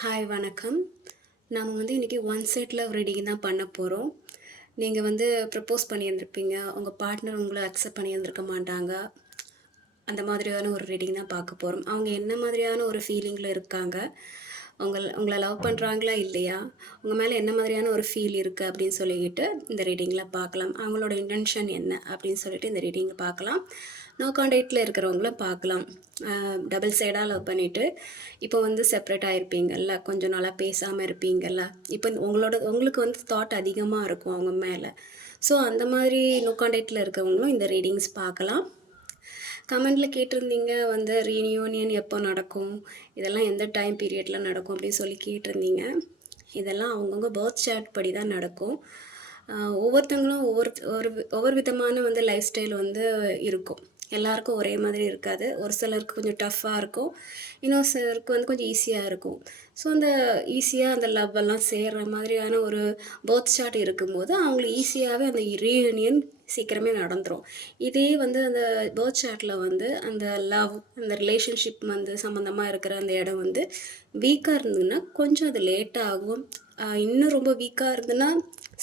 Hi வணக்கம். நாம இன்னைக்கு ஒன் சைட் லவ் ரீடிங் தான் பண்ண போறோம். நீங்க ப்ரப்போஸ் பண்ணியிருந்திருப்பீங்க. உங்க பார்ட்னர் உங்கள அக்செப்ட் பண்ணியிருந்திருக்க மாட்டாங்க. அந்த மாதிரியான ஒரு ரீடிங் தான் பார்க்க போறோம். அவங்க என்ன மாதிரியான ஒரு ஃபீலிங்கில இருக்காங்க? உங்கள லவ் பண்றாங்களா இல்லையா? உங்க மேல என்ன மாதிரியான ஒரு ஃபீல் இருக்கு அப்படின்னு சொல்லிக்கிட்டு இந்த ரீடிங்கில பார்க்கலாம். அவங்களோட இன்டென்ஷன் என்ன அப்படின்னு சொல்லிட்டு இந்த ரீடிங்க பார்க்கலாம். நோ கான்டாக்ட்ல இருக்கிறவங்கள பார்க்கலாம். டபுள் சைடா லவ் பண்ணிட்டு, இப்போ செப்பரேட் ஆயிருப்பீங்கல்ல, கொஞ்ச நாளா பேசாம இருப்பீங்கல்ல. இப்போ உங்களுக்கு தாட் அதிகமா இருக்கும் அவங்க மேல. ஸோ அந்த மாதிரி நோ கான்டாக்ட்ல இருக்கிறவங்களும் இந்த ரீடிங்ஸ் பார்க்கலாம். கமெண்ட்ல கேட்டிருந்தீங்க ரீயூனியன் எப்போ நடக்கும்? இதெல்லாம் எந்த டைம் பீரியட்ல நடக்கும் அப்படின்னு சொல்லி கேட்டிருந்தீங்க. இதெல்லாம் அவங்கவுங்க பர்த் சார்ட் படி தான் நடக்கும். ஒவ்வொருத்தங்களும் ஒவ்வொரு விதமான லைஃப் ஸ்டைல் இருக்கும். எல்லாருக்கும் ஒரே மாதிரி இருக்காது. ஒரு சிலருக்கு கொஞ்சம் டஃப்பாக இருக்கும். இன்னொரு சிலருக்கு கொஞ்சம் ஈஸியாக இருக்கும். ஸோ அந்த ஈஸியாக அந்த லவ் எல்லாம் சேர்ற மாதிரியான ஒரு பர்த் சார்ட் இருக்கும்போது அவங்களுக்கு ஈஸியாகவே அந்த ரீயூனியன் சீக்கிரமே நடந்துரும். இதே அந்த பர்த் சார்ட்டில் அந்த லவ், அந்த ரிலேஷன்ஷிப் சம்மந்தமாக இருக்கிற அந்த இடம் வீக்காக இருந்ததுன்னா கொஞ்சம் அது லேட்டாக ஆகும். இன்னும் ரொம்ப வீக்காக இருந்ததுன்னா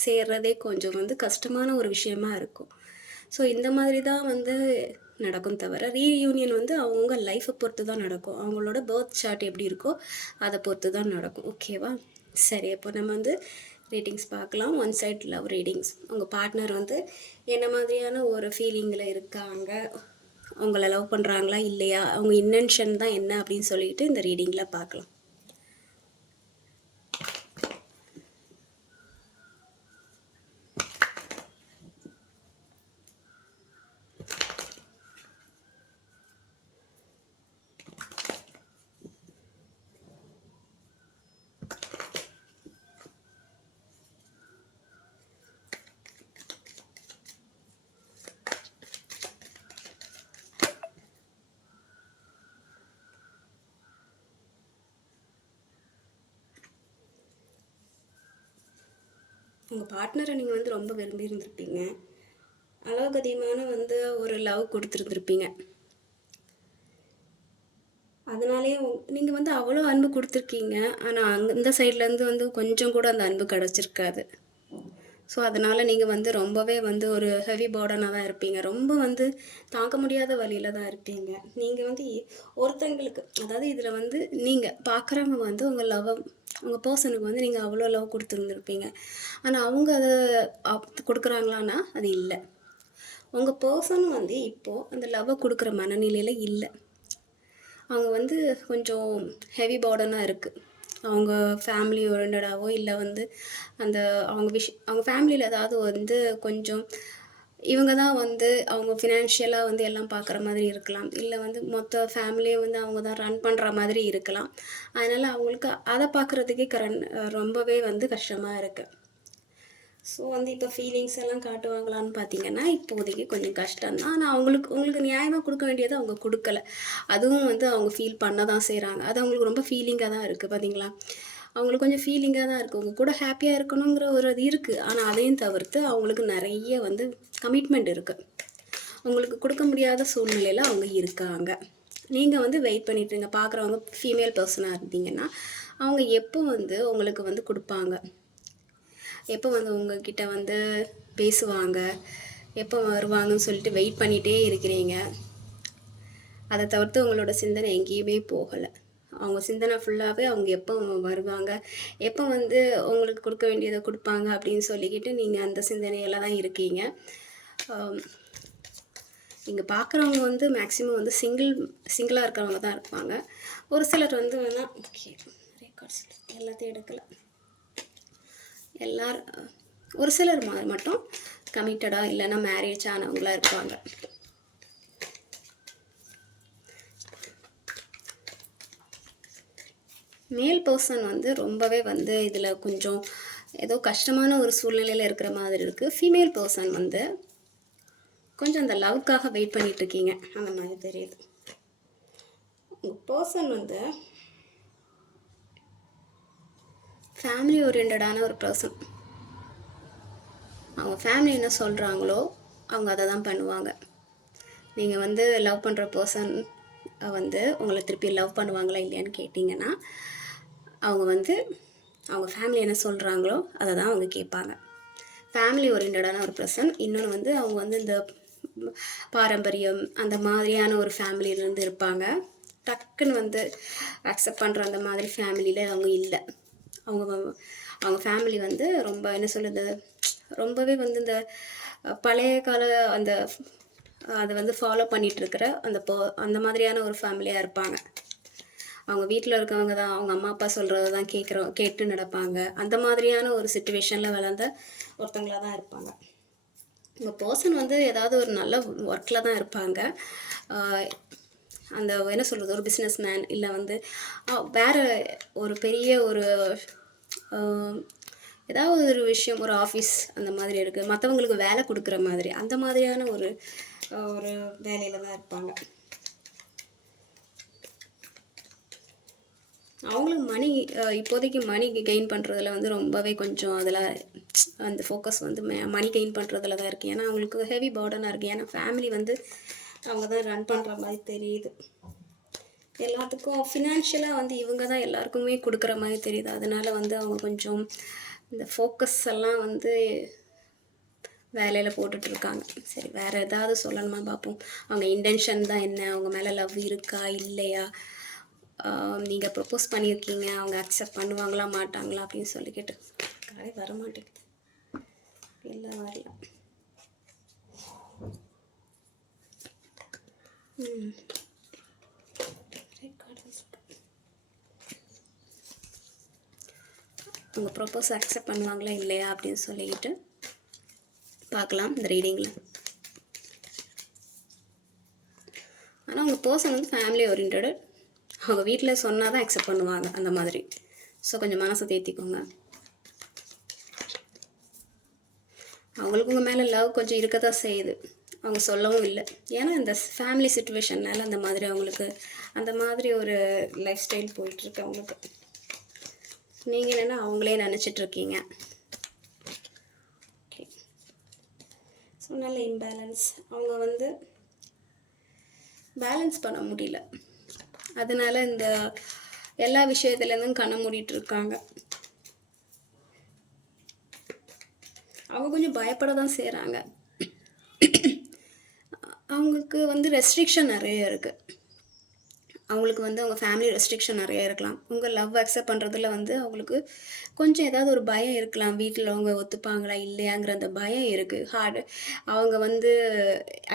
சேர்றதே கொஞ்சம் கஷ்டமான ஒரு விஷயமா இருக்கும். ஸோ இந்த மாதிரி தான் நடக்கும் தவிர ரீயூனியன் அவங்கவுங்க லைஃப்பை பொறுத்து தான் நடக்கும். அவங்களோட பர்த் சார்ட் எப்படி இருக்கோ அதை பொறுத்து தான் நடக்கும். ஓகேவா? சரி, அப்போ நம்ம ரீடிங்ஸ் பார்க்கலாம். One side love readings. உங்கள் பார்ட்னர் என்ன மாதிரியான ஒரு ஃபீலிங்கில் இருக்காங்க? உங்களை லவ் பண்ணுறாங்களா இல்லையா? அவங்க இன்டென்ஷன் தான் என்ன அப்படின்னு சொல்லிட்டு இந்த ரீடிங்கில் பார்க்கலாம். உங்கள் பார்ட்னரை நீங்கள் ரொம்ப விரும்பி இருந்திருப்பீங்க. அளவுக்கு அதிகமான ஒரு லவ் கொடுத்துருந்துருப்பீங்க. அதனாலேயே நீங்கள் அவ்வளோ அன்பு கொடுத்துருக்கீங்க. ஆனால் இந்த சைட்லேருந்து கொஞ்சம் கூட அந்த அன்பு கிடச்சிருக்காது. ஸோ அதனால் நீங்கள் ரொம்பவே ஒரு ஹெவி பர்டனாக தான் இருப்பீங்க. ரொம்ப தாங்க முடியாத வழியில் தான் இருப்பீங்க. நீங்கள் ஒருத்தங்களுக்கு, அதாவது இதில் நீங்கள் பார்க்குறவங்க உங்கள் லவ்வை, உங்கள் பர்சனுக்கு நீங்கள் அவ்வளோ லவ் கொடுத்துருந்துருப்பீங்க. ஆனால் அவங்க அதை கொடுக்குறாங்களான்னா அது இல்லை. உங்கள் பர்சன் இப்போது அந்த லவ்வை கொடுக்குற மனநிலையில் இல்லை. அவங்க கொஞ்சம் ஹெவி பர்டனாக இருக்குது. அவங்க ஃபேமிலி ஓரியண்டடாவோ இல்லை அந்த அவங்க ஃபேமிலியில் ஏதாவது கொஞ்சம் இவங்க தான் அவங்க ஃபினான்ஷியலாக எல்லாம் பார்க்குற மாதிரி இருக்கலாம். இல்லை மொத்த ஃபேமிலியை அவங்க தான் ரன் பண்ணுற மாதிரி இருக்கலாம். அதனால் அவங்களுக்கு அதை பார்க்குறதுக்கே ரொம்பவே கஷ்டமாக இருக்குது. ஸோ இப்போ ஃபீலிங்ஸ் எல்லாம் காட்டுவாங்களான்னு பார்த்தீங்கன்னா இப்போதைக்கு கொஞ்சம் கஷ்டம்தான். ஆனால் உங்களுக்கு நியாயமாக கொடுக்க வேண்டியதை அவங்க கொடுக்கல. அதுவும் அவங்க ஃபீல் பண்ண தான் செய்கிறாங்க. அது அவங்களுக்கு ரொம்ப ஃபீலிங்காக தான் இருக்குது. பார்த்தீங்களா? அவங்களுக்கு கொஞ்சம் ஃபீலிங்காக தான் இருக்குது. உங்கள் கூட ஹாப்பியாக இருக்கணுங்கிற ஒரு இது இருக்குது. ஆனால் அதையும் தவிர்த்து அவங்களுக்கு நிறைய கமிட்மெண்ட் இருக்குது. உங்களுக்கு கொடுக்க முடியாத சூழ்நிலையில் அவங்க இருக்காங்க. நீங்கள் வெயிட் பண்ணிட்டுருங்க. பார்க்குறவங்க ஃபீமேல் பர்சனாக இருந்தீங்கன்னா அவங்க எப்போ உங்களுக்கு கொடுப்பாங்க, எப்போ உங்ககிட்ட பேசுவாங்க, எப்போ வருவாங்கன்னு சொல்லிட்டு வெயிட் பண்ணிகிட்டே இருக்கிறீங்க. அதை தவிர்த்து உங்களோட சிந்தனை எங்கேயுமே போகலை. அவங்க சிந்தனை ஃபுல்லாகவே அவங்க எப்போ வருவாங்க, எப்போ உங்களுக்கு கொடுக்க வேண்டியதை கொடுப்பாங்க அப்படின்னு சொல்லிக்கிட்டு நீங்கள் அந்த சிந்தனையில் தான் இருக்கீங்க. நீங்கள் பார்க்குறவங்க மேக்ஸிமம் சிங்கிளாக இருக்கிறவங்க தான் இருப்பாங்க. ஒரு சிலர் வேணால் ஓகே ரெக்கார்ட்ஸ் எல்லாத்தையும் எடுக்கலை. ஒரு சிலர் மட்டும் கமிட்டடாக இல்லைன்னா மேரேஜ் ஆனவங்களாக இருப்பாங்க. மேல் பர்சன் ரொம்பவே இதில் கொஞ்சம் ஏதோ கஷ்டமான ஒரு சூழ்நிலையில் இருக்கிற மாதிரி இருக்குது. ஃபீமேல் பர்சன் கொஞ்சம் அந்த லவ்க்காக வெயிட் பண்ணிகிட்ருக்கீங்க அந்த மாதிரி தெரியுது. உங்கள் பர்சன் ஃபேமிலி ஓரியண்டடான ஒரு பர்சன். அவங்க ஃபேமிலி என்ன சொல்கிறாங்களோ அவங்க அதை தான் பண்ணுவாங்க. நீங்கள் லவ் பண்ணுற பர்சன் உங்களை திருப்பி லவ் பண்ணுவாங்களா இல்லையான்னு கேட்டிங்கன்னா அவங்க வந்து அவங்க ஃபேமிலி என்ன சொல்கிறாங்களோ அதை தான் அவங்க கேட்பாங்க. ஃபேமிலி ஓரியன்டான ஒரு பர்சன். இன்னொன்று வந்து அவங்க வந்து இந்த பாரம்பரியம் அந்த மாதிரியான ஒரு ஃபேமிலியிலேருந்து இருப்பாங்க. டக்குன்னு வந்து அக்செப்ட் பண்ணுற அந்த மாதிரி ஃபேமிலியில் அவங்க இல்லை. அவங்க அவங்க ஃபேமிலி வந்து ரொம்ப என்ன சொல்லுது, ரொம்பவே வந்து இந்த பழைய கால அந்த அதை வந்து ஃபாலோ பண்ணிகிட்ருக்கிற அந்த மாதிரியான ஒரு ஃபேமிலியாக இருப்பாங்க. அவங்க வீட்டில் இருக்கவங்க தான் அவங்க அம்மா அப்பா சொல்கிறத தான் கேட்டு நடப்பாங்க. அந்த மாதிரியான ஒரு சிச்சுவேஷனில் வளர்ந்த ஒருத்தங்களாக தான் இருப்பாங்க. உங்கள் பர்சன் வந்து ஏதாவது ஒரு நல்ல ஒர்க்கில் தான் இருப்பாங்க. அந்த என்ன சொல்கிறது, ஒரு பிஸ்னஸ் மேன் இல்லை வந்து வேறு ஒரு பெரிய ஒரு ஏதாவது ஒரு விஷயம், ஒரு ஆஃபீஸ் அந்த மாதிரி இருக்குது, மற்றவங்களுக்கு வேலை கொடுக்குற மாதிரி அந்த மாதிரியான ஒரு ஒரு வேலையில் தான் இருப்பாங்க. அவங்களுக்கு மணி இப்போதைக்கு மணி கெயின் பண்ணுறதுல வந்து ரொம்பவே கொஞ்சம் அதில் அந்த ஃபோக்கஸ் வந்து மணி கெயின் பண்ணுறதுல தான் இருக்குது. ஏன்னா அவங்களுக்கு ஹெவி பர்டனாக இருக்குது. ஏன்னா ஃபேமிலி வந்து அவங்க தான் ரன் பண்ணுற மாதிரி தெரியுது. எல்லாத்துக்கும் ஃபினான்ஷியலாக வந்து இவங்க தான் எல்லாருக்குமே கொடுக்குற மாதிரி தெரியுது. அதனால் வந்து அவங்க கொஞ்சம் இந்த ஃபோக்கஸ் எல்லாம் வந்து வேலையில் போட்டுட்ருக்காங்க. சரி, வேறு ஏதாவது சொல்லணுமா பார்ப்போம். அவங்க இன்டென்ஷன் தான் என்ன, அவங்க மேலே லவ் இருக்கா இல்லையா, நீங்கள் ப்ரப்போஸ் பண்ணியிருக்கீங்க, அவங்க அக்செப்ட் பண்ணுவாங்களா மாட்டாங்களா அப்படின்னு சொல்லிக்கிட்டு கடை வர மாட்டேங்குது. எல்லாம் வரல. அவங்க ப்ரப்போஸ் அக்செப்ட் பண்ணுவாங்களா இல்லையா அப்படின்னு சொல்லிக்கிட்டு பார்க்கலாம் இந்த ரீடிங்கில். ஆனால் அவங்க பர்சன் வந்து ஃபேமிலி ஓரியன்டு. அவங்க வீட்டில் சொன்னால் தான் அக்செப்ட் பண்ணுவாங்க அந்த மாதிரி. ஸோ கொஞ்சம் மனசை தேர்த்திக்கோங்க. அவங்களுக்கு உங்கள் மேலே லவ் கொஞ்சம் இருக்க தான் செய்யுது, அவங்க சொல்லவும் இல்லை. ஏன்னா இந்த ஃபேமிலி சிச்சுவேஷன்னால அந்த மாதிரி அவங்களுக்கு அந்த மாதிரி ஒரு லைஃப் ஸ்டைல் போயிட்டுருக்கு அவங்களுக்கு. நீங்கள் என்னென்னா அவங்களே நினச்சிட்ருக்கீங்க. ஓகே, ஸோ நல்ல இம்பேலன்ஸ். அவங்க வந்து பேலன்ஸ் பண்ண முடியல. அதனால இந்த எல்லா விஷயத்துலேருந்தும் கண்ண மூடிட்டு இருக்காங்க. அவங்க கொஞ்சம் பயப்பட தான் செய்கிறாங்க. அவங்களுக்கு வந்து ரெஸ்ட்ரிக்ஷன் நிறைய இருக்குது. அவங்களுக்கு வந்து அவங்க ஃபேமிலி ரெஸ்ட்ரிக்ஷன் நிறைய இருக்கலாம். உங்கள் லவ் அக்செப்ட் பண்ணுறதுல வந்து அவங்களுக்கு கொஞ்சம் ஏதாவது ஒரு பயம் இருக்கலாம். வீட்டில் அவங்க ஒத்துப்பாங்களா இல்லையாங்கிற அந்த பயம் இருக்குது. அவங்க வந்து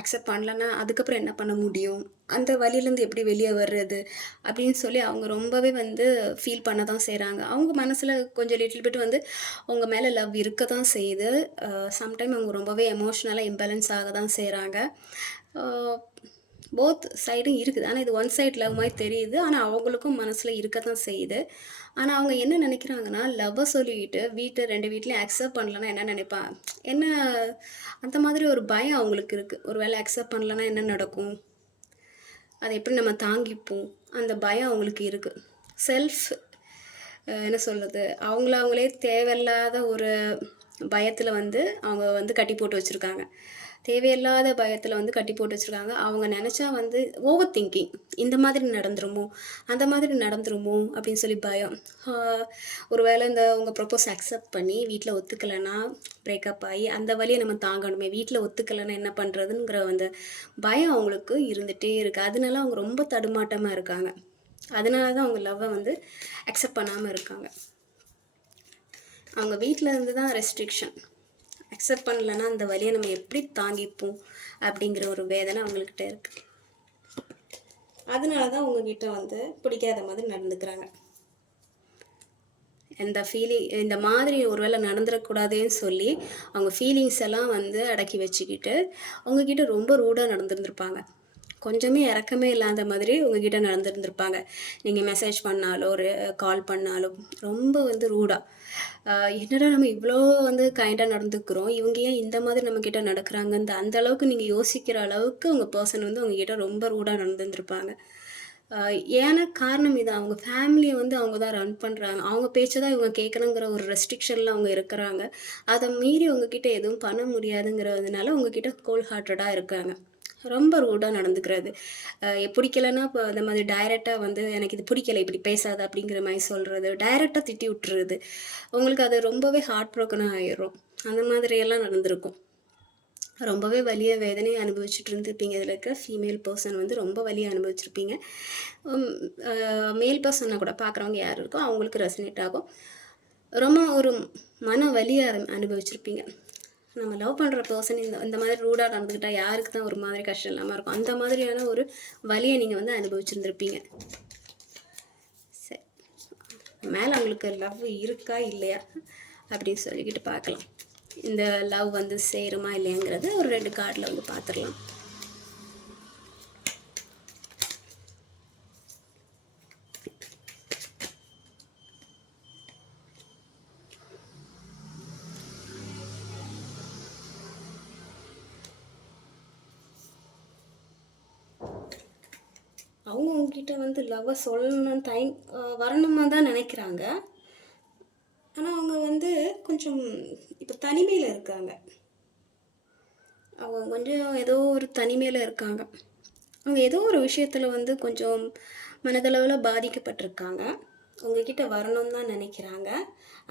அக்செப்ட் பண்ணலன்னா அதுக்கப்புறம் என்ன பண்ண முடியும், அந்த வழியிலேருந்து எப்படி வெளியே வர்றது அப்படின்னு சொல்லி அவங்க ரொம்பவே வந்து ஃபீல் பண்ண தான் செய்கிறாங்க. அவங்க மனசில் கொஞ்சம் லிட்டில் பிட் வந்து அவங்க மேலே லவ் இருக்க தான் செய்யுது. சம்டைம் அவங்க ரொம்பவே எமோஷ்னலாக இம்பேலன்ஸ் ஆக தான் செய்கிறாங்க. போத் சைடும் இருக்குது. ஆனால் இது ஒன் சைட் லவ் மாதிரி தெரியுது. ஆனால் அவங்களுக்கும் மனசில் இருக்க தான் செய்யுது. ஆனால் அவங்க என்ன நினைக்கிறாங்கன்னா, லவ்வை சொல்லிக்கிட்டு ரெண்டு வீட்லேயும் அக்செப்ட் பண்ணலன்னா என்ன நினைப்பாங்க, என்ன அந்த மாதிரி ஒரு பயம் அவங்களுக்கு இருக்குது. ஒரு வேளை அக்செப்ட் பண்ணலன்னா என்ன நடக்கும், அதை எப்படி நம்ம தாங்கிப்போம், அந்த பயம் அவங்களுக்கு இருக்குது. செல்ஃப் என்ன சொல்கிறது, அவங்களே தேவையில்லாத ஒரு பயத்தில் வந்து அவங்க வந்து கட்டி போட்டு வச்சுருக்காங்க. தேவையில்லாத பயத்தில் வந்து கட்டி போட்டு வச்சுருக்காங்க. அவங்க நினச்சா வந்து ஓவர் திங்கிங், இந்த மாதிரி நடந்துருமோ அந்த மாதிரி நடந்துருமோ அப்படின்னு சொல்லி பயம். ஒரு வேளை இந்த உங்கள் ப்ரப்போஸ் அக்செப்ட் பண்ணி வீட்டில் ஒத்துக்கலைன்னா பிரேக்கப் ஆகி அந்த வழியை நம்ம தாங்கணுமே, வீட்டில் ஒத்துக்கலைன்னா என்ன பண்ணுறதுங்கிற அந்த பயம் அவங்களுக்கு இருந்துகிட்டே இருக்குது. அதனால அவங்க ரொம்ப தடுமாட்டமாக இருக்காங்க. அதனால தான் அவங்க லவ்வை வந்து அக்செப்ட் பண்ணாமல் இருக்காங்க. அவங்க வீட்டில் இருந்து தான் ரெஸ்ட்ரிக்ஷன். அக்செப்ட் பண்ணலன்னா அந்த வழியை நம்ம எப்படி தாங்கிப்போம் அப்படிங்கிற ஒரு வேதனை அவங்கக்கிட்ட இருக்குது. அதனால தான் உங்ககிட்ட வந்து பிடிக்காத மாதிரி நடந்துக்கிறாங்க. இந்த மாதிரி ஒரு வேளை நடந்துடக்கூடாதுன்னு சொல்லி அவங்க ஃபீலிங்ஸ் எல்லாம் வந்து அடக்கி வச்சுக்கிட்டு உங்ககிட்ட ரொம்ப ரூடாக நடந்துருந்துருப்பாங்க. கொஞ்சமே இறக்கமே இல்லாத மாதிரி உங்ககிட்ட நடந்துருந்துருப்பாங்க. நீங்கள் மெசேஜ் பண்ணாலோ ஒரு கால் பண்ணாலும் ரொம்ப வந்து ரூடாக, என்னடா நம்ம இவ்வளோ வந்து கைண்டாக நடந்துக்கிறோம், இவங்க ஏன் இந்த மாதிரி நம்மக்கிட்ட நடக்கிறாங்க, அந்த அளவுக்கு நீங்கள் யோசிக்கிற அளவுக்கு உங்கள் பர்சன் வந்து உங்ககிட்ட ரொம்ப ரூடாக நடந்துருந்துருப்பாங்க. ஏன்னா காரணம் இது, அவங்க ஃபேமிலியை வந்து அவங்க தான் ரன் பண்ணுறாங்க. அவங்க பேச்சை தான் இவங்க கேட்கணுங்கிற ஒரு ரெஸ்ட்ரிக்ஷனில் அவங்க இருக்கிறாங்க. அதை மீறி உங்ககிட்ட எதுவும் பண்ண முடியாதுங்கிறதுனால உங்ககிட்ட கோல்ட் ஹார்ட்டடாக இருக்காங்க. ரொம்ப ரூடாக நடந்துக்கிறது. பிடிக்கலன்னா இப்போ அந்த மாதிரி டைரெக்டாக வந்து எனக்கு இது பிடிக்கல, இப்படி பேசாத அப்படிங்கிற மாதிரி சொல்கிறது, டைரெக்டாக திட்டி விட்டுறது. உங்களுக்கு அது ரொம்பவே ஹார்ட் ப்ரோக்கனாக ஆயிரும். அந்த மாதிரியெல்லாம் நடந்திருக்கும். ரொம்பவே வலிய வேதனையை அனுபவிச்சுட்டு இருந்திருப்பீங்க. இதில் இருக்க ஃபீமேல் பர்சன் வந்து ரொம்ப வலியை அனுபவிச்சிருப்பீங்க. மேல் பர்சனை கூட பார்க்குறவங்க யார் இருக்கோ அவங்களுக்கு ரெசனேட் ஆகும். ரொம்ப ஒரு மன வலியை அனுபவிச்சிருப்பீங்க. நம்ம லவ் பண்ணுற பர்சன் இந்த மாதிரி ரூடாக நடந்துக்கிட்டால் யாருக்கு தான் ஒரு மாதிரி கஷ்டம் இல்லாமல் இருக்கும். அந்த மாதிரியான ஒரு வலியை நீங்கள் வந்து அனுபவிச்சுருந்துருப்பீங்க. சரி, மேலே உங்களுக்கு லவ் இருக்கா இல்லையா அப்படின்னு சொல்லிக்கிட்டு பார்க்கலாம். இந்த லவ் வந்து சேருமா இல்லையாங்கிறது ஒரு 2 கார்டில் வந்து பார்த்துடலாம். அவங்க உங்ககிட்ட வந்து லவ்வை சொல்லணும்னு வரணுமா தான் நினைக்கிறாங்க. ஆனால் அவங்க வந்து கொஞ்சம் இப்போ தனிமையில் இருக்காங்க. அவங்க கொஞ்சம் ஏதோ ஒரு தனிமையில் இருக்காங்க. அவங்க ஏதோ ஒரு விஷயத்தில் வந்து கொஞ்சம் மனதளவில் பாதிக்கப்பட்டிருக்காங்க. உங்ககிட்ட வரணும்னு தான் நினைக்கிறாங்க.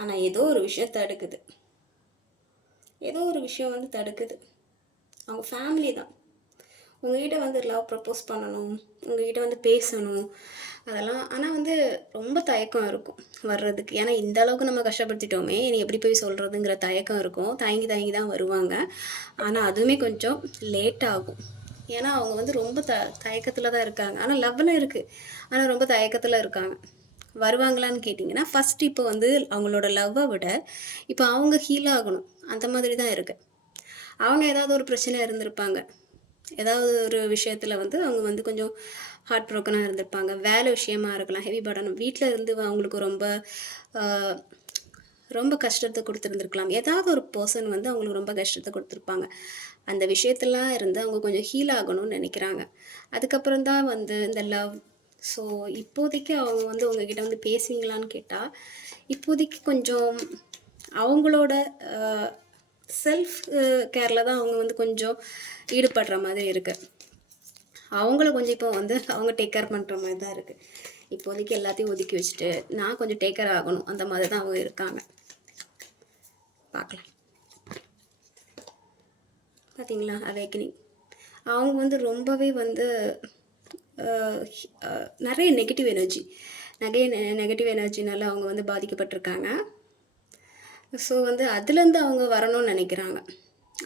ஆனால் ஏதோ ஒரு விஷயம் தடுக்குது. ஏதோ ஒரு விஷயம் வந்து தடுக்குது. அவங்க ஃபேமிலி தான் உங்ககிட்ட வந்து லவ் ப்ரப்போஸ் பண்ணணும், உங்ககிட்ட வந்து பேசணும், அதெல்லாம். ஆனால் வந்து ரொம்ப தயக்கம் இருக்கும் வர்றதுக்கு. ஏன்னா இந்த அளவுக்கு நம்ம கஷ்டப்படுத்திட்டோமே, இனி எப்படி போய் சொல்கிறதுங்கிற தயக்கம் இருக்கும். தயங்கி தயங்கி தான் வருவாங்க. ஆனால் அதுவுமே கொஞ்சம் லேட் ஆகும். ஏன்னா அவங்க வந்து ரொம்ப தயக்கத்தில் தான் இருக்காங்க. ஆனால் லவ்வில் இருக்குது, ஆனால் ரொம்ப தயக்கத்தில் இருக்காங்க. வருவாங்களான்னு கேட்டிங்கன்னா ஃபஸ்ட் இப்போ வந்து அவங்களோட லவ்வை விட இப்போ அவங்க ஹீல் ஆகணும், அந்த மாதிரி தான் இருக்குது. அவங்க ஏதாவது ஒரு பிரச்சனை இருந்திருப்பாங்க. ஏதாவது ஒரு விஷயத்தில் வந்து அவங்க வந்து கொஞ்சம் ஹார்ட் ப்ரோக்கனாக இருந்திருப்பாங்க. வேலை விஷயமா இருக்கலாம், ஹெவி பர்டன். வீட்டில் இருந்து அவங்களுக்கு ரொம்ப கஷ்டத்தை கொடுத்துருந்துருக்கலாம். ஏதாவது ஒரு பர்சன் வந்து அவங்களுக்கு ரொம்ப கஷ்டத்தை கொடுத்துருப்பாங்க. அந்த விஷயத்தெல்லாம் இருந்து அவங்க கொஞ்சம் ஹீல் ஆகணும்னு நினைக்கிறாங்க. அதுக்கப்புறம் தான் வந்து இந்த லவ். ஸோ இப்போதைக்கு அவங்க வந்து உங்ககிட்ட வந்து பேசுவீங்களான்னு கேட்டால், இப்போதைக்கு கொஞ்சம் அவங்களோட செல்ஃப் கேரில் தான் அவங்க வந்து கொஞ்சம் ஈடுபடுற மாதிரி இருக்குது. அவங்கள கொஞ்சம் இப்போ வந்து அவங்க டேக் கேர் பண்ணுற மாதிரி தான் இருக்குது. இப்போதைக்கு எல்லாத்தையும் ஒதுக்கி வச்சுட்டு நான் கொஞ்சம் டேக் கேர் ஆகணும், அந்த மாதிரி தான் அவங்க இருக்காங்க. பார்க்கலாம். பார்த்தீங்களா, அவேக்கனிங். அவங்க வந்து ரொம்பவே வந்து நிறைய நெகட்டிவ் எனர்ஜினால அவங்க வந்து பாதிக்கப்பட்டிருக்காங்க. ஸோ வந்து அதுலேருந்து அவங்க வரணும்னு நினைக்கிறாங்க.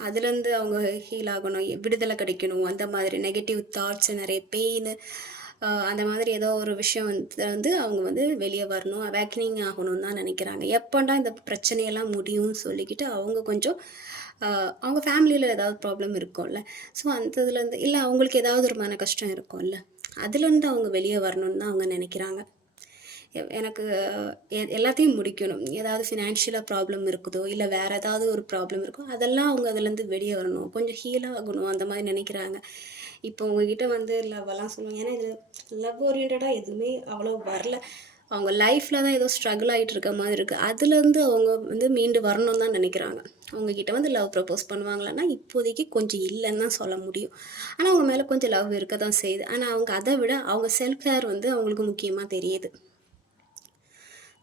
அதுலேருந்து அவங்க ஹீல் ஆகணும், விடுதலை கிடைக்கணும். அந்த மாதிரி நெகட்டிவ் தாட்ஸு, நிறைய பெயின், அந்த மாதிரி ஏதோ ஒரு விஷயம் வந்து அவங்க வந்து வெளியே வரணும், அவேக்கனிங் ஆகணும்னு தான் நினைக்கிறாங்க. எப்போண்டா இந்த பிரச்சனையெல்லாம் முடியும்னு சொல்லிக்கிட்டு அவங்க கொஞ்சம் அவங்க ஃபேமிலியில் ஏதாவது ப்ராப்ளம் இருக்கும்ல, ஸோ அந்த இதுலேருந்து, இல்லை அவங்களுக்கு ஏதாவது ஒரு மன கஷ்டம் இருக்கும்ல, அதுலேருந்து அவங்க வெளியே வரணும்னு தான் அவங்க நினைக்கிறாங்க. எனக்கு எல்லாத்தையும் முடிக்கணும். ஏதாவது ஃபினான்ஷியலாக ப்ராப்ளம் இருக்குதோ, இல்லை வேறு ஏதாவது ஒரு ப்ராப்ளம் இருக்கோ, அதெல்லாம் அவங்க அதுலேருந்து வெளியே வரணும், கொஞ்சம் ஹீலாக ஆகணும், அந்த மாதிரி நினைக்கிறாங்க. இப்போ உங்ககிட்ட வந்து லவ்வெல்லாம் சொல்லுவாங்க. ஏன்னா இது லவ் ஓரியன்டாக எதுவுமே அவ்வளோ வரல. அவங்க லைஃப்பில் தான் ஏதோ ஸ்ட்ரகிள் ஆகிட்டு இருக்க மாதிரி இருக்குது. அதுலேருந்து அவங்க வந்து மீண்டு வரணும்னு தான் நினைக்கிறாங்க. அவங்கக்கிட்ட வந்து லவ் ப்ரப்போஸ் பண்ணுவாங்களான்னா இப்போதைக்கு கொஞ்சம் இல்லைன்னு தான் சொல்ல முடியும். ஆனால் அவங்க மேலே கொஞ்சம் லவ் இருக்க தான் செய்யுது. ஆனால் அவங்க அதை விட அவங்க செல்ஃப் கேர் வந்து அவங்களுக்கு முக்கியமாக தெரியுது.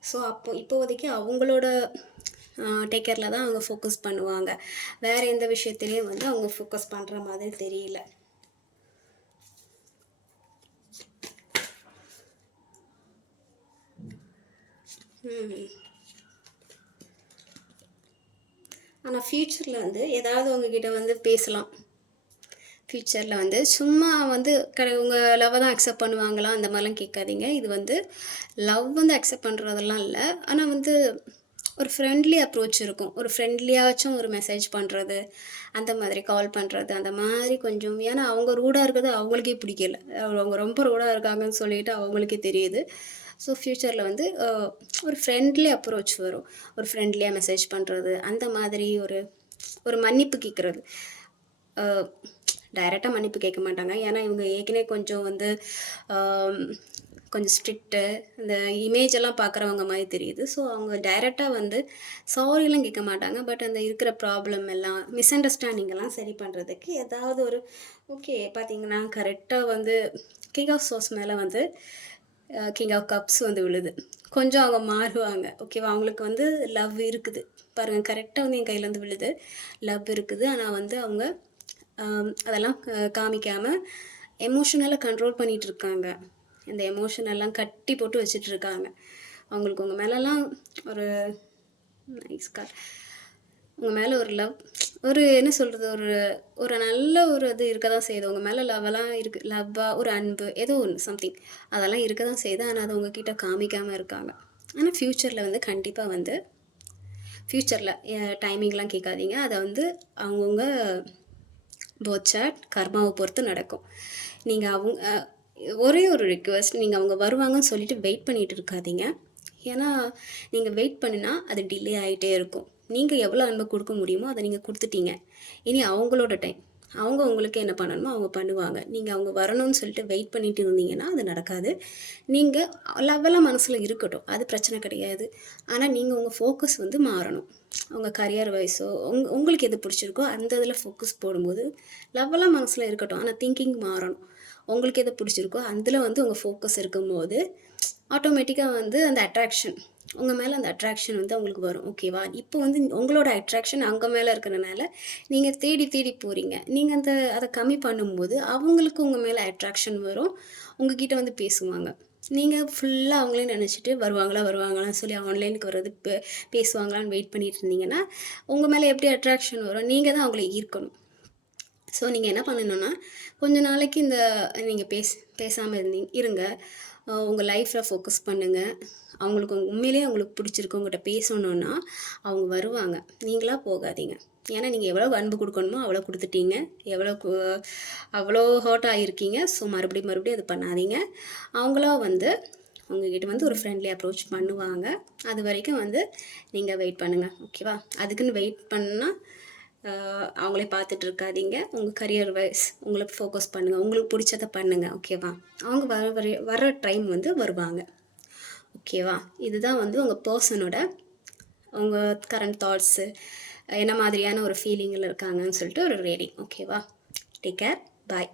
ஸோ இப்போதைக்கு அவங்களோட டேக் கேரில் தான் அவங்க ஃபோக்கஸ் பண்ணுவாங்க. வேறு எந்த விஷயத்துலேயும் வந்து அவங்க ஃபோக்கஸ் பண்ணுற மாதிரி தெரியல. ஆனால் ஃப்யூச்சரில் வந்து ஏதாவது உங்ககிட்ட வந்து பேசலாம். ஃப்யூச்சரில் வந்து சும்மா வந்து உங்கள் லவ்வை தான் அக்செப்ட் பண்ணுவாங்களா அந்த மாதிரிலாம் கேட்காதீங்க. இது வந்து லவ் வந்து அக்செப்ட் பண்ணுறதெல்லாம் இல்லை. ஆனால் வந்து ஒரு ஃப்ரெண்ட்லி அப்ரோச் இருக்கும். ஒரு ஃப்ரெண்ட்லியாச்சும் ஒரு மெசேஜ் பண்ணுறது, அந்த மாதிரி கால் பண்ணுறது, அந்த மாதிரி கொஞ்சம். ஏன்னா அவங்க ரூடாக இருக்கிறது அவங்களுக்கே பிடிக்கல. அவங்க ரொம்ப ரூடாக இருக்காங்கன்னு சொல்லிட்டு அவங்களுக்கே தெரியுது. ஸோ ஃப்யூச்சரில் வந்து ஒரு ஃப்ரெண்ட்லி அப்ரோச் வரும். ஒரு ஃப்ரெண்ட்லியாக மெசேஜ் பண்ணுறது, அந்த மாதிரி ஒரு ஒரு மன்னிப்பு கேட்குறது. டைரெக்டாக மன்னிப்பு கேட்க மாட்டாங்க. ஏன்னா இவங்க ஏற்கனவே கொஞ்சம் வந்து கொஞ்சம் ஸ்ட்ரிக்ட்டு, இந்த இமேஜ் எல்லாம் பார்க்குறவங்க மாதிரி தெரியுது. ஸோ அவங்க டைரெக்டாக வந்து சாரிலாம் கேட்க மாட்டாங்க. பட் அந்த இருக்கிற ப்ராப்ளம் எல்லாம், மிஸ் அண்டர்ஸ்டாண்டிங் எல்லாம் சரி பண்ணுறதுக்கு ஏதாவது ஒரு ஓகே. பார்த்தீங்கன்னா, கரெக்ட்டா வந்து கிங் ஆஃப் சோர்ஸ் மேல வந்து கிங் ஆஃப் கப்ஸ் வந்து விழுது. கொஞ்சம் அவங்க மாறுவாங்க. ஓகேவா? அவங்களுக்கு வந்து லவ் இருக்குது. பாருங்க கரெக்ட்டா வந்து என் கையிலேருந்து விழுது. லவ் இருக்குது. ஆனா வந்து அவங்க அதெல்லாம் காமிக்காம எமோஷனலா கண்ட்ரோல் பண்ணிட்டு இருக்காங்க. இந்த எமோஷனெல்லாம் கட்டி போட்டு வச்சுட்டு இருக்காங்க. அவங்களுக்கு உங்க மேலலாம் ஒரு நைஸ் கார். உங்க மேல ஒரு லவ் ஒரு என்ன சொல்றது? ஒரு ஒரு நல்ல ஒரு இது இருக்க தான் செய்யுது. உங்க மேல லவ்வெல்லாம் இருக்கு. லவ்வா ஒரு அன்பு ஏதோ ஒண்ணு சம்திங் அதெல்லாம் இருக்க தான் செய்யுது. ஆனா, அத உங்ககிட்ட காமிக்காம இருக்காங்க. ஆனா, ஃப்யூச்சர்ல வந்து கண்டிப்பா வந்து ஃப்யூச்சர்ல டைமிங்லாம் கேட்காதீங்க. அத வந்து அவங்கவங்க போத் சாட் கர்மாவ பொறுத்து நடக்கும். நீங்க அவங்க ஒரே ஒரு ரிக்வெஸ்ட் நீங்க அவங்க வருவாங்கன்னு சொல்லிட்டு வெயிட் பண்ணிட்டு இருக்காதீங்க. ஏன்னா, நீங்க வெயிட் பண்ணுனா அது டிலே ஆயிட்டே இருக்கும். நீங்க எவ்வளோ அன்ப குடுக்க முடியுமோ, அத நீங்க குடுத்துட்டீங்க. இனி அவங்களோட டைம். அவங்க உங்களுக்கு என்ன பண்ணணுமோ அவங்க பண்ணுவாங்க. நீங்க அவங்க வரணும்னு சொல்லிட்டு வெயிட் பண்ணிட்டு இருந்தீங்கன்னா, அது நடக்காது. நீங்க லவ்வெல்லாம் மனசுல இருக்கட்டும். அது பிரச்சனை கிடையாது. ஆனா, நீங்க உங்க ஃபோக்கஸ் வந்து மாறணும். உங்க கரியர் வைஸோ, உங்களுக்கு எது பிடிச்சிருக்கோ அந்த இதில ஃபோக்கஸ் போடும்போது, லவ்வெல்லாம் மனசுல இருக்கட்டும். ஆனா திங்கிங் மாறணும். உங்களுக்கு எது பிடிச்சிருக்கோ அதில வந்து உங்க ஃபோக்கஸ் இருக்கும்போது, ஆட்டோமேட்டிக்கா வந்து அந்த அட்ராக்ஷன் உங்க மேல அந்த அட்ராக்ஷன் வந்து அவங்களுக்கு வரும். ஓகேவா? இப்போ வந்து உங்களோட அட்ராக்ஷன் அங்க மேல இருக்கிறனால, நீங்க தேடி தேடி போறீங்க. நீங்க அத கம்மி பண்ணும்போது, அவங்களுக்கு உங்க மேல அட்ராக்ஷன் வரும். உங்ககிட்ட வந்து பேசுவாங்க. நீங்க ஃபுல்லா அவங்களே நெனச்சுட்டு வருவாங்களா, வருவாங்களான்னு சொல்லி ஆன்லைனுக்கு வர்றது பேசுவாங்களான்னு வெயிட் பண்ணிட்டு இருந்தீங்கன்னா, உங்க மேல எப்படி அட்ராக்ஷன் வரும்? நீங்க தான் அவங்கள ஈர்க்கணும். ஸோ நீங்க என்ன பண்ணணும்னா, கொஞ்ச நாளைக்கு நீங்க பேசாம இருங்க. உங்க லைஃப்ல ஃபோக்கஸ் பண்ணுங்க. அவங்களுக்கு உண்மையிலேயே அவங்களுக்கு பிடிச்சிருக்கு, உங்கள்ட்ட பேசணும்னா, அவங்க வருவாங்க. நீங்களா போகாதீங்க. ஏன்னா, நீங்க எவ்வளோ அன்பு குடுக்கணுமோ அவ்வளோ குடுத்துட்டீங்க. எவ்வளோ அவ்வளோ ஹர்ட் ஆகியிருக்கீங்க. ஸோ மறுபடியும் மறுபடியும் அது பண்ணாதீங்க. அவங்களா வந்து உங்ககிட்ட வந்து ஒரு ஃப்ரெண்ட்லி அப்ரோச் பண்ணுவாங்க. அது வரைக்கும் வந்து நீங்க வெயிட் பண்ணுங்க. ஓகேவா? அதுக்குன்னு வெயிட் பண்ணா அவங்களே பார்த்துட்டு இருக்காதீங்க. உங்க கரியர் வைஸ் உங்களுக்கு ஃபோக்கஸ் பண்ணுங்க. உங்களுக்கு பிடிச்சத பண்ணுங்க. ஓகேவா? அவங்க வர டைம் வந்து வருவாங்க. ஓகேவா? இதுதான் வந்து உங்க பெர்சனோட உங்க கரண்ட் தாட்ஸு என்ன மாதிரியான ஒரு ஃபீலிங்கில இருக்காங்கன்னு சொல்லிட்டு ஒரு ரீடிங். ஓகேவா? Take care. பாய்.